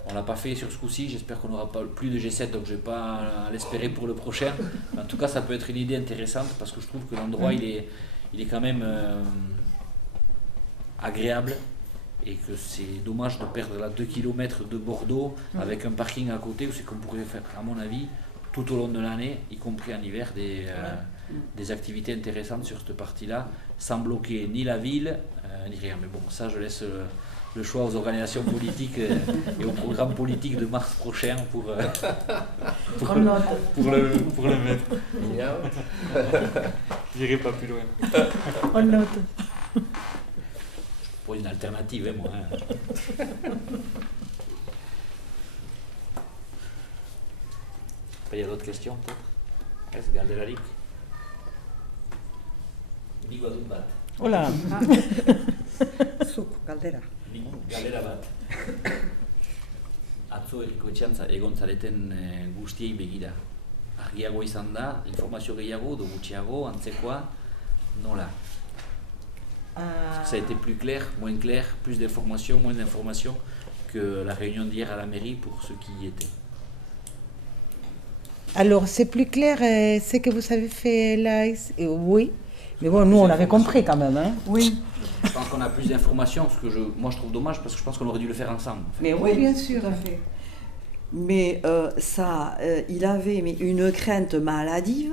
On ne l'a pas fait sur ce coup-ci, j'espère qu'on n'aura pas plus de G7, donc je ne vais pas l'espérer pour le prochain. En tout cas, ça peut être une idée intéressante parce que je trouve que l'endroit il est quand même agréable et que c'est dommage de perdre là 2 km de Bordeaux avec un parking à côté, où c'est qu'on pourrait faire, à mon avis, tout au long de l'année, y compris en hiver, des activités intéressantes sur cette partie-là, sans bloquer ni la ville, ni rien. Mais bon, ça je laisse le choix aux organisations politiques et au programme politique de mars prochain pour le mettre. J'irai pas plus loin. On note. Je propose une alternative, moi. Il y a d'autres questions, peut-être? Est-ce Galderarik? Bigo dut bat. Hola. Zuk, galdera. Galdera bat. Atzo erikoetxean egon zareten guztiei begira. Argiago izan da, informazio gehiago, do gutxiago, antzekoa, nola? Ça a été plus clair, moins clair, plus d'informations, moins d'informations que la réunion d'hier à la mairie pour ceux qui y étaient. Alors, c'est plus clair ce que vous avez fait là, oui, Mais bon, nous, on l'avait compris quand même. Hein. Oui. Je pense qu'on a plus d'informations, ce que moi je trouve dommage parce que je pense qu'on aurait dû le faire ensemble. En fait. Mais oui, bien sûr. Tout à fait. Mais il avait une crainte maladive.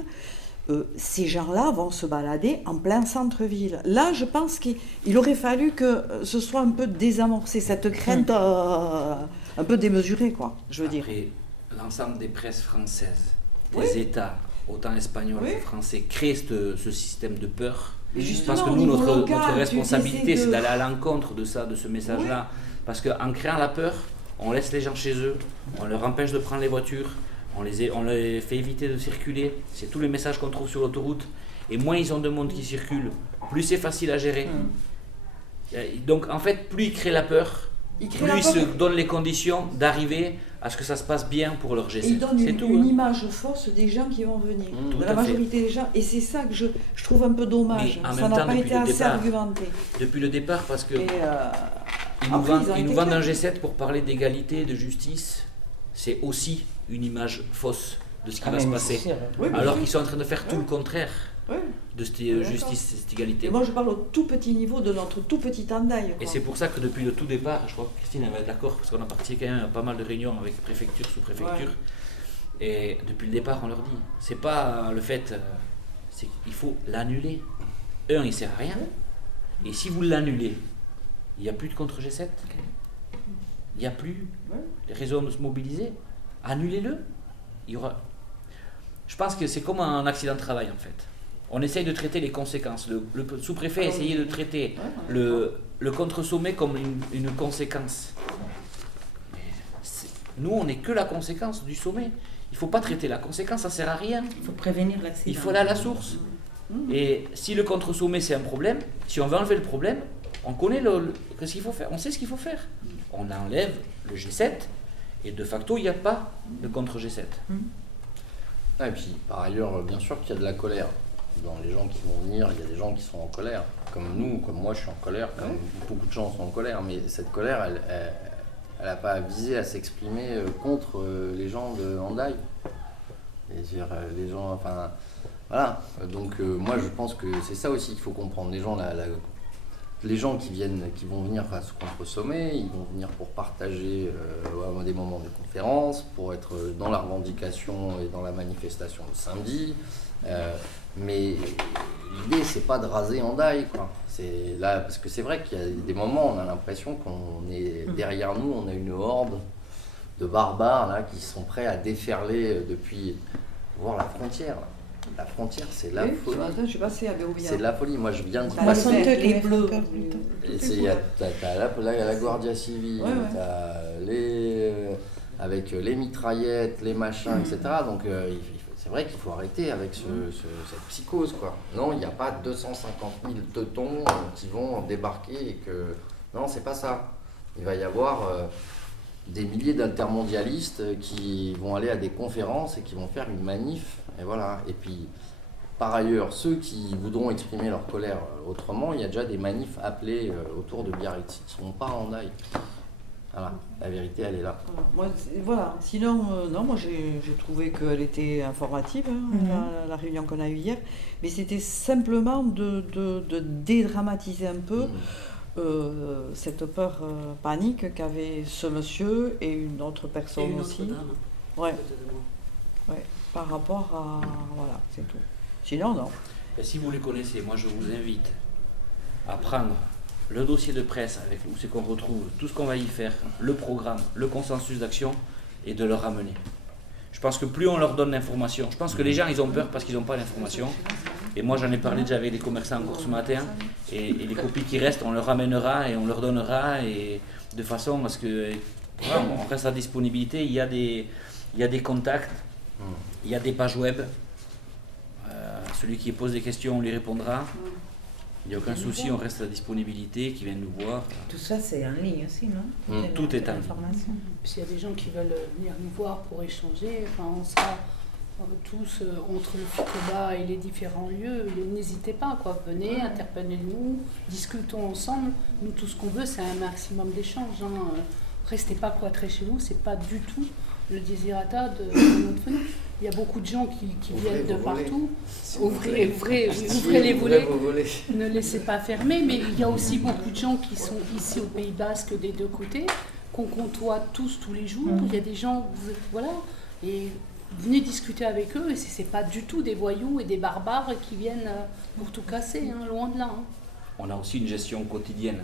Ces gens-là vont se balader en plein centre-ville. Là, je pense qu'il aurait fallu que ce soit un peu désamorcé, cette crainte un peu démesurée, quoi, je veux dire. Après, l'ensemble des presses françaises, des États, autant espagnols que français, créent ce système de peur. Parce que nous, notre responsabilité, c'est d'aller à l'encontre de ça, de ce message-là. Parce qu'en créant la peur, on laisse les gens chez eux, on leur empêche de prendre les voitures, on les fait éviter de circuler. C'est tous les messages qu'on trouve sur l'autoroute. Et moins ils ont de monde qui circule, plus c'est facile à gérer. Donc en fait, plus ils créent la peur, plus ils se donnent les conditions d'arriver à ce que ça se passe bien pour leur G7. Ils donnent une image fausse des gens qui vont venir, de la majorité des gens. Et c'est ça que je trouve un peu dommage. Ça n'a pas été assez argumenté. Depuis le départ, parce que ils nous vendent un G7 pour parler d'égalité, de justice. C'est aussi une image fausse de ce qui va se passer. Alors qu'ils sont en train de faire tout le contraire de cette justice, cette égalité. Et moi je parle au tout petit niveau de notre tout petit Hendaye. Et c'est pour ça que depuis le tout départ, je crois que Christine elle va être d'accord, parce qu'on a participé quand même à pas mal de réunions avec préfecture, sous-préfecture. Et depuis le départ, on leur dit, c'est pas le fait, c'est qu'il faut l'annuler. Il ne sert à rien. Et si vous l'annulez, il n'y a plus de contre G7. Il n'y a plus raison de se mobiliser. Annulez-le. Il y aura... Je pense que c'est comme un accident de travail en fait. On essaye de traiter les conséquences. Le sous-préfet a essayé de traiter le contre-sommet comme une conséquence. Mais nous, on n'est que la conséquence du sommet. Il ne faut pas traiter la conséquence, ça ne sert à rien. Il faut prévenir l'accident. Il faut aller à la source. Et si le contre-sommet c'est un problème, si on veut enlever le problème, on connaît ce qu'il faut faire, on sait ce qu'il faut faire. On enlève le G7 et de facto il n'y a pas de contre G7. Et puis par ailleurs, bien sûr qu'il y a de la colère. Dans les gens qui vont venir, il y a des gens qui sont en colère. Comme nous, comme moi je suis en colère, comme beaucoup de gens sont en colère. Mais cette colère, elle n'a pas visé à s'exprimer contre les gens de Hendaye. C'est-à-dire les gens, enfin... Voilà, donc moi je pense que c'est ça aussi qu'il faut comprendre. Les gens qui vont venir face au contre-sommet, ils vont venir pour partager des moments de conférence, pour être dans la revendication et dans la manifestation le samedi. Mais l'idée c'est pas de raser Hendaye, quoi. C'est là parce que c'est vrai qu'il y a des moments où on a l'impression qu'on est derrière nous, on a une horde de barbares là qui sont prêts à déferler depuis voir la frontière. Là. La frontière, c'est la folie. Je suis passée à Béouvia. C'est la folie. Moi, je viens de... Les bleus. T'as la Guardia Civile, t'as avec les mitraillettes, les machins, etc. Donc, c'est vrai qu'il faut arrêter avec cette psychose, quoi. Non, il n'y a pas 250 000 teutons qui vont débarquer et que... Non, c'est pas ça. Il va y avoir... des milliers d'intermondialistes qui vont aller à des conférences et qui vont faire une manif, et voilà. Et puis, par ailleurs, ceux qui voudront exprimer leur colère autrement, il y a déjà des manifs appelés autour de Biarritz, qui ne seront pas en Hendaye. Voilà, la vérité, elle est là. Voilà. Sinon, non, moi j'ai trouvé qu'elle était informative, la réunion qu'on a eue hier, mais c'était simplement de dédramatiser un peu cette peur panique qu'avait ce monsieur et une autre personne aussi. Ouais, par rapport à... Voilà, c'est tout. Sinon, non. Et si vous les connaissez, moi je vous invite à prendre le dossier de presse avec où c'est qu'on retrouve tout ce qu'on va y faire, le programme, le consensus d'action et de le ramener. Je pense que plus on leur donne l'information, je pense que les gens ils ont peur parce qu'ils n'ont pas l'information. Et moi j'en ai parlé déjà avec des commerçants encore ce matin et les copies qui restent on leur ramènera et on leur donnera et de façon à ce que voilà, on reste à disponibilité. Il y a des contacts, il y a des pages web. Celui qui pose des questions on lui répondra. Il n'y a aucun souci, on reste à la disponibilité, qui viennent nous voir. Tout ça, c'est en ligne aussi, non Tout est en ligne. S'il y a des gens qui veulent venir nous voir pour échanger, enfin, on sera tous entre le FICOBA et les différents lieux. N'hésitez pas, quoi. Venez, interpellez-nous, discutons ensemble. Nous, tout ce qu'on veut, c'est un maximum d'échanges. restez pas cloîtrés chez vous, c'est pas du tout le désirata de notre fenêtre. Il y a beaucoup de gens qui viennent de partout. Ouvrez les volets, ne laissez pas fermer, mais il y a aussi beaucoup de gens qui sont ici au Pays Basque des deux côtés, qu'on côtoie tous les jours. Il y a des gens, voilà, et venez discuter avec eux, et c'est pas du tout des voyous et des barbares qui viennent pour tout casser, hein, loin de là. Hein. On a aussi une gestion quotidienne.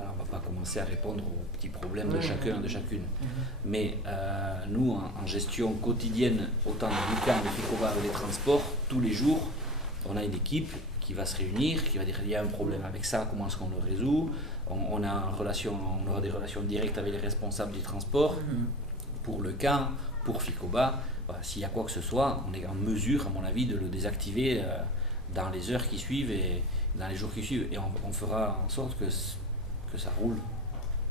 Alors, on ne va pas commencer à répondre aux petits problèmes de chacun, de chacune. Mais nous, en gestion quotidienne, autant de Lucan, de Ficoba et des transports, tous les jours, on a une équipe qui va se réunir, qui va dire il y a un problème avec ça, comment est-ce qu'on le résout. On aura des relations directes avec les responsables du transport. Pour le camp, pour Ficoba, s'il y a quoi que ce soit, on est en mesure, à mon avis, de le désactiver dans les heures qui suivent et dans les jours qui suivent. Et on fera en sorte que ça roule.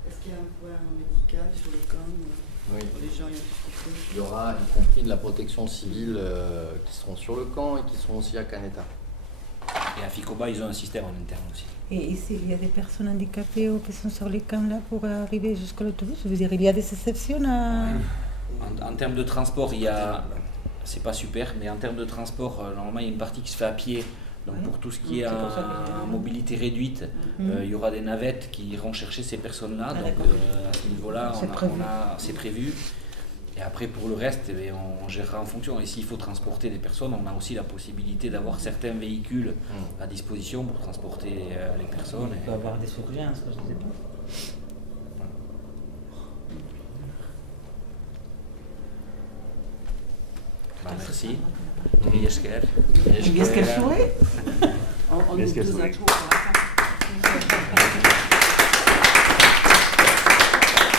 Est-ce qu'il y a un point médical sur le camp pour les gens? Il y aura, y compris de la protection civile qui seront sur le camp et qui seront aussi à Caneta. Et à Ficoba, ils ont un système en interne aussi. Et s'il y a des personnes handicapées ou qui sont sur les camps là pour arriver jusqu'à l'autobus, je veux dire, il y a des exceptions à... En termes de transport, c'est pas super, mais en termes de transport, normalement, il y a une partie qui se fait à pied. Donc pour tout ce qui est en mobilité réduite, il y aura des navettes qui iront chercher ces personnes-là. Donc à ce niveau-là, c'est prévu. Et après, pour le reste, on gérera en fonction. Et s'il faut transporter des personnes, on a aussi la possibilité d'avoir certains véhicules à disposition pour transporter les personnes. On peut avoir des urgences, je ne sais pas. Merci. Mieszker. Mieszker Chouet. On nous a